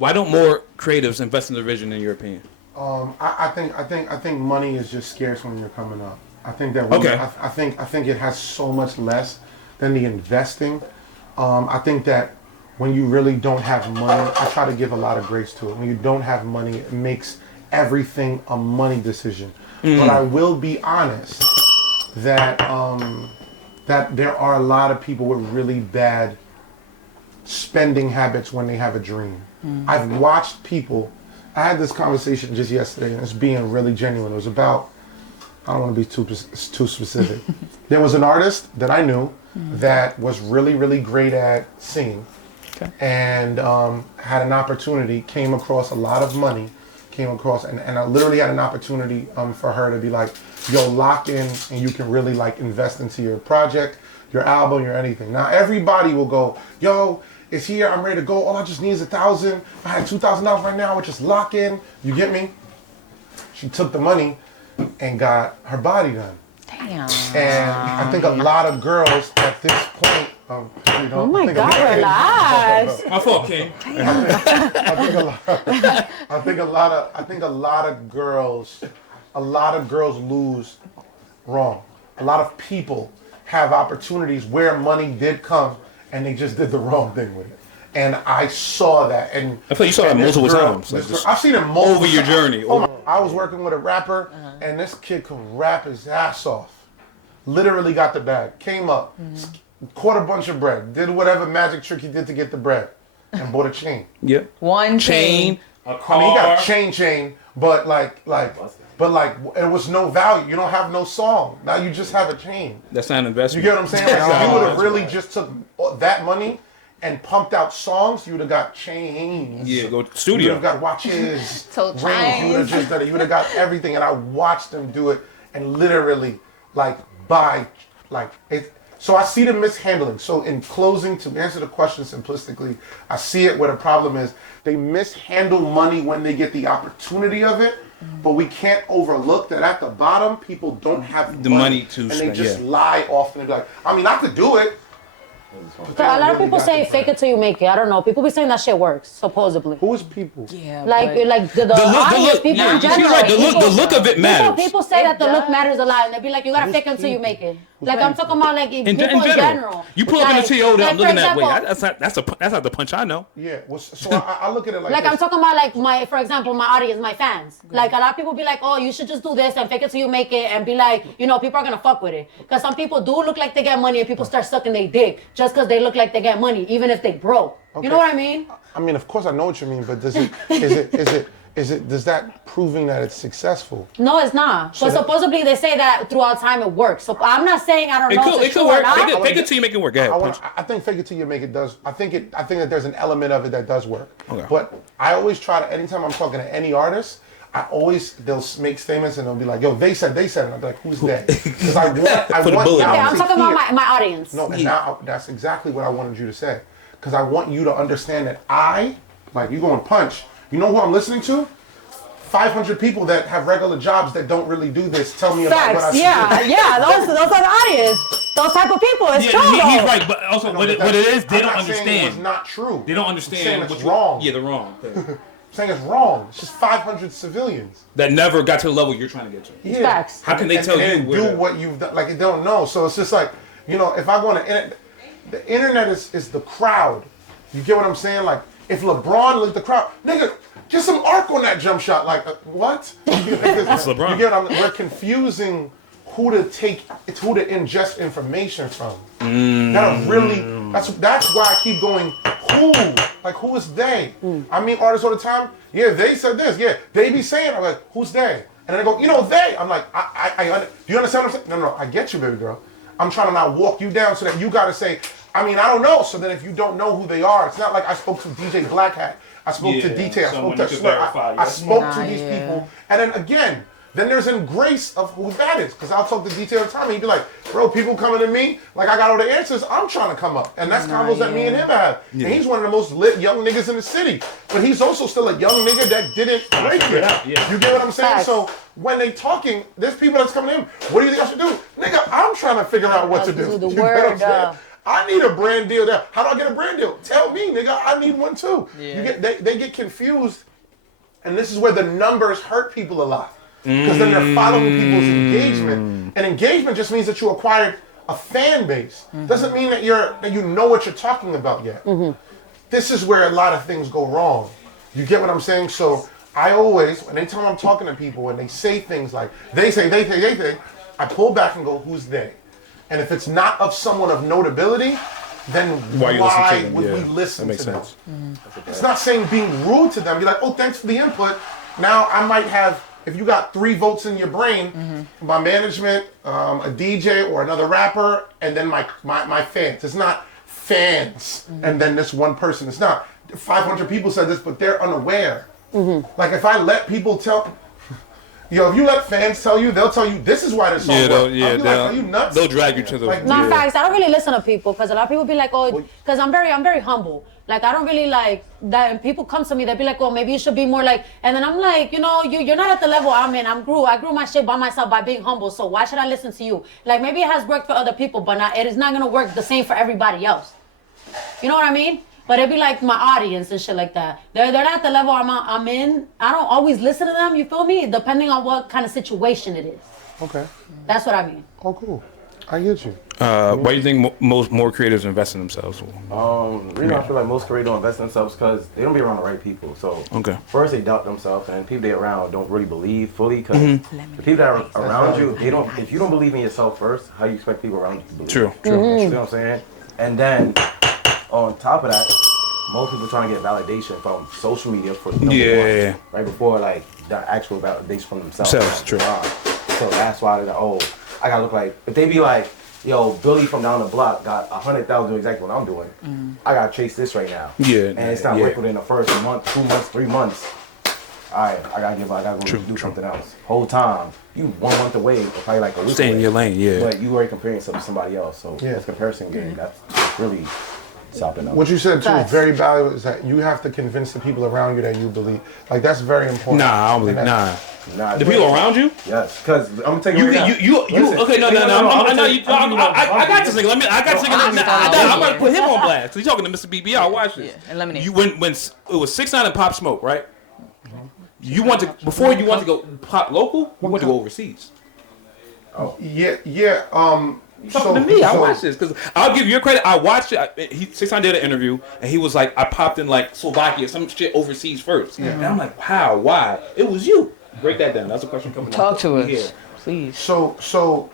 Why don't more creatives invest in their vision, in your opinion? I think money is just scarce when you're coming up. I think that I think it has so much less than the investing. I think that when you really don't have money, I try to give a lot of grace to it. When you don't have money, it makes everything a money decision. But I will be honest that that there are a lot of people with really bad spending habits when they have a dream. I've watched people. I had this conversation just yesterday, and it's being really genuine. It was about, I don't want to be too specific. There was an artist that I knew that was really, really great at singing, and had an opportunity, came across a lot of money, and I literally had an opportunity for her to be like, yo, lock in, and you can really like invest into your project, your album, your anything. Now everybody will go, yo, it's here, I'm ready to go. All I just need is $1,000. I had $2,000 right now, which is lock in. You get me? She took the money and got her body done. Damn. And I think a lot of girls at this point, oh my God, relax. My fault, King. I think a lot of girls lose wrong. A lot of people have opportunities where money did come, and they just did the wrong thing with it. And I saw that. And I feel you saw that multiple times. I've seen it multiple over your journey. I was working with a rapper, and this kid could rap his ass off. Literally got the bag. Came up, caught a bunch of bread, did whatever magic trick he did to get the bread, and bought a chain. Yep. One chain. A car. I mean, he got a chain, but it was no value. You don't have no song. Now you just have a chain. That's not an investment. You get what I'm saying? Like, if you would have really just took that money and pumped out songs, you would have got chains. Yeah, go to the studio. You would have got watches, So rings. You would have just done it. You would have got everything. And I watched them do it and literally buy it. So I see the mishandling. So in closing, to answer the question simplistically, I see it where the problem is. They mishandle money when they get the opportunity of it, but we can't overlook that at the bottom, people don't have the money to and spend. they just lie off and they be like, I mean, I could do it. So a lot of people say fake it till you make it. I don't know. People be saying that shit works, supposedly. Who is people? Yeah. Like the audience, people in general. Right, the look of it matters. People say that the look matters a lot, and they be like, you gotta fake it until you make it. Like I'm talking about like people in general. You pull up in the TO, I'm looking at example, that's not the punch I know. Yeah, well, so I look at it like this. I'm talking about like for example, my audience, my fans. Like a lot of people be like, oh, you should just do this and fake it till you make it, and be like, people are gonna fuck with it. Because some people do look like they get money, and people start sucking their dick just because they look like they get money, even if they broke. Okay. You know what I mean? I mean, of course I know what you mean, but does that proving that it's successful? No, it's not. But supposedly they say that throughout time it works. So I'm not saying I don't know. It could work. Fake it till you make it work. Go ahead. I think fake it till you make it does. I think that there's an element of it that does work. Okay. But I always try to. Anytime I'm talking to any artist, they'll make statements and they'll be like, "Yo, they said," and I'm like, "Who's they?" Because I want. Okay, I'm talking about my audience. No, and now that's exactly what I wanted you to say. Because I want you to understand that you go and punch. You know who I'm listening to? 500 people that have regular jobs that don't really do this. Tell me about what I see. Yeah, those are the audience. Those type of people. It's true. He's right, but also what it is, they don't understand. It's not true. They don't understand. It's wrong. Yeah, they're wrong. I'm saying it's wrong. It's just 500 civilians that never got to the level you're trying to get to. Yeah. Facts. How can they tell you do what you've done? Like, they don't know. So it's just like, if I go on the internet is the crowd. You get what I'm saying? Like, if LeBron lit the crowd, nigga, get some arc on that jump shot. Like, what? That's LeBron. You get what we're confusing who to ingest information from. That's why I keep going, who? Like, who is they? I meet artists all the time. Yeah, they said this. Yeah, they be saying, I'm like, who's they? And then they go, they. I'm like, do you understand what I'm saying? No, I get you, baby girl. I'm trying to now walk you down so that you got to say, I don't know. So then if you don't know who they are, it's not like I spoke to DJ Black Hat. I spoke to DT. I spoke to Slur. I spoke to these people. And then again, then there's an grace of who that is. Because I'll talk to DT all the time and he'd be like, bro, people coming to me, like I got all the answers, I'm trying to come up. And that's combos that me and him have. Yeah. And he's one of the most lit young niggas in the city. But he's also still a young nigga that didn't break it. Yeah. You get what I'm saying? Facts. So when they talking, there's people that's coming to him. What do you think I should do? Nigga, I'm trying to figure out what to do. The word, I need a brand deal there. How do I get a brand deal? Tell me, nigga. I need one too. Yeah. They get confused, and this is where the numbers hurt people a lot. Because then they're following people's engagement. And engagement just means that you acquired a fan base. Doesn't mean that you know what you're talking about yet. This is where a lot of things go wrong. You get what I'm saying? So I always, anytime I'm talking to people and they say things like, they say, I pull back and go, who's they? And if it's not of someone of notability, then why would we listen to them? It's not saying being rude to them. You're like, oh, thanks for the input. Now I might have, if you got 3 votes in your brain, my management, a DJ or another rapper, and then my fans. It's not fans and then this one person. It's not 500 people said this, but they're unaware. Like if I let people tell, if you let fans tell you, they'll tell you this is why this song works. Are you nuts? They'll drag you to the. No, facts. I don't really listen to people because a lot of people be like, oh, because I'm very humble. Like I don't really like that. And people come to me, they be like, oh, maybe you should be more like. And then I'm like, you're not at the level I'm in. I grew my shit by myself by being humble. So why should I listen to you? Like maybe it has worked for other people, but it is not gonna work the same for everybody else. You know what I mean? But it'd be like my audience and shit like that. They're not at the level I'm in. I don't always listen to them, you feel me? Depending on what kind of situation it is. Okay. That's what I mean. Oh, cool. I get you. Why do you think more creatives invest in themselves? The reason I feel like most creators don't invest in themselves because they don't be around the right people. So first they doubt themselves, and people they around don't really believe fully because the people that are around you, they don't. If you don't believe in yourself first, how you expect people around you to believe? True. You know what I'm saying? And then on top of that, most people trying to get validation from social media for number one, right before like the actual validation from themselves. True. So that's why they're like, oh, I gotta look like. If they be like, yo, Billy from down the block got 100,000 doing exactly what I'm doing. I gotta chase this right now. And it's not working within the first month, 2 months, 3 months. All right, I gotta go do something else. Whole time, you 1 month away, or probably like a week Stay in your lane, But you already comparing yourself to somebody else. So this comparison game, that's really something else. What you said too is very valuable. Is that you have to convince the people around you that you believe. Like that's very important. Nah, I don't believe. Nah. The people around you? Yes, because I'm gonna take it right now. Okay, no. I got this nigga. I got this nigga. I'm gonna put him on blast. He's talking to Mr. BBL. Watch this. And lemonade. You when it was 6ix9ine and Pop Smoke, right? You want to before you want to go pop local. You want to go overseas. Oh yeah. Talking to me, I watched this because I'll give you your credit. I watched it. 6ix9ine did an interview and he was like, I popped in like Slovakia, some shit overseas first. And I'm like, how? Why? It was you. Break that down. That's a question coming. Talk to us, please. So,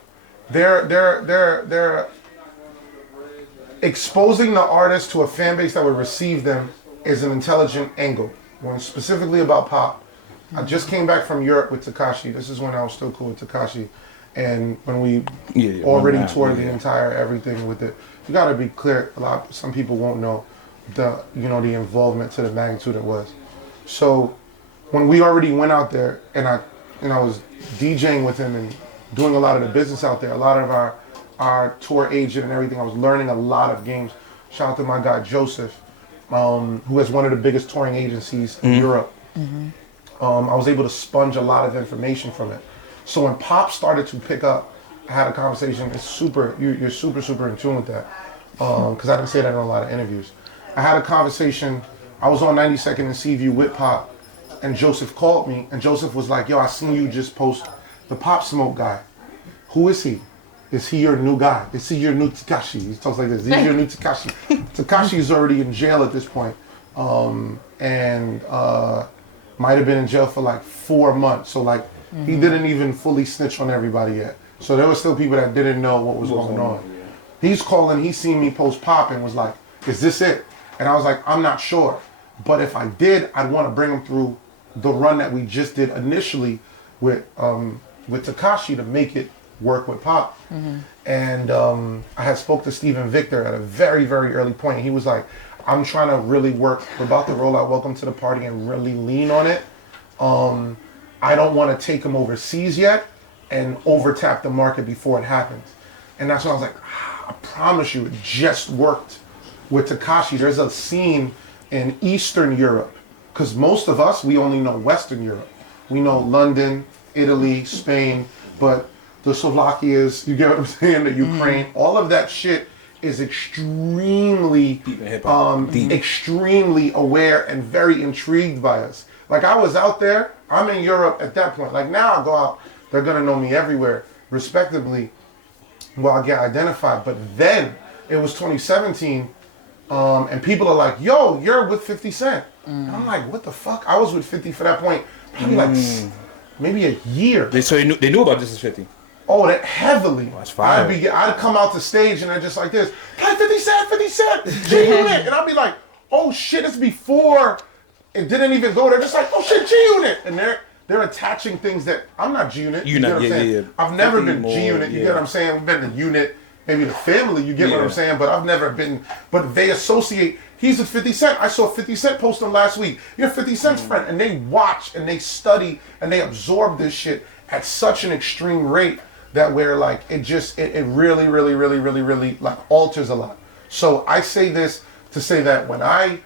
they're exposing the artist to a fan base that would receive them is an intelligent angle. When specifically about Pop, I just came back from Europe with Tekashi. This is when I was still cool with Tekashi. And when we already toured the entire everything with it, you got to be clear. Some people won't know the involvement to the magnitude it was. So when we already went out there, and I was DJing with him and doing a lot of the business out there, a lot of our tour agent and everything. I was learning a lot of games. Shout out to my guy Joseph, who has one of the biggest touring agencies in Europe. I was able to sponge a lot of information from it. So when Pop started to pick up, I had a conversation. It's you're super in tune with that, because I didn't say that in a lot of interviews. I had a conversation. I was on 92nd and Seaview with Pop, and Joseph called me, and Joseph was like, "Yo, I seen you just post the Pop Smoke guy. Who is he? Is he your new guy? Is he your new Tekashi?" He talks like this. Is he your new Tekashi? Tekashi is already in jail at this point, and might have been in jail for like 4 months. So like. He didn't even fully snitch on everybody yet. So there were still people that didn't know what was going on. He's calling, he seen me post Pop and was like, is this it? And I was like, I'm not sure. But if I did, I'd want to bring him through the run that we just did initially with Tekashi to make it work with Pop. And I had spoke to Steven Victor at a very, very early point. He was like, I'm trying to really work. We're about to roll out Welcome to the Party and really lean on it. I don't want to take him overseas yet and overtap the market before it happens. And that's when I was like, I promise you, it just worked with Tekashi. There's a scene in Eastern Europe, because most of us, we only know Western Europe. We know London, Italy, Spain, but the Slovakias, you get what I'm saying, the Ukraine, all of that shit is extremely, Deep. extremely aware and very intrigued by us. Like I was out there, I'm in Europe at that point. Like now I go out, they're gonna know me everywhere, respectively. Well, I get identified, but then it was 2017, and people are like, "Yo, you're with 50 Cent." And I'm like, "What the fuck?" I was with 50 for that point, probably like maybe a year. So they knew about This Is 50. Oh, that heavily. That's fire. I'd come out to stage and they're just like this, "Hey, 50 Cent, G-Unit," and I'd be like, "Oh shit, it's before it didn't even go." They're just like, "Oh shit, G-Unit," and they're attaching things that I'm not G-Unit. You know what I'm saying? I've never been G-Unit. You get what I'm saying? We've been the unit, maybe the family. You get what I'm saying? But I've never been. But they associate. He's with 50 Cent. I saw 50 Cent post him last week. You're 50 Cent's friend, and they watch and they study and they absorb this shit at such an extreme rate that where like it really, really, really, really, really like alters a lot. So I say this to say that when I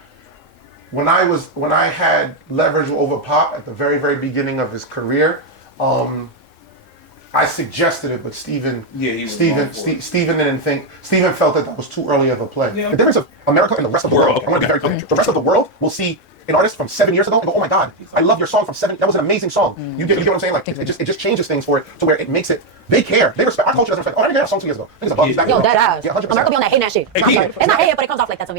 had leverage over Pop at the very, very beginning of his career, I suggested it, but Steven didn't think. Steven felt that was too early of a play. Yeah. The difference of America and the rest of the world. I want to be very clear. The rest of the world will see an artist from 7 years ago and go, "Oh my God, I love your song from 7. That was an amazing song." You get what I'm saying? Like it just changes things for it to where it makes it. They care. They respect. Our culture doesn't respect. "Oh, I didn't hear that song 2 years ago." Things above. Yo, that ass. 100%. America be on that hate that shit. I'm sorry. It's not hate, but it comes off like that to me.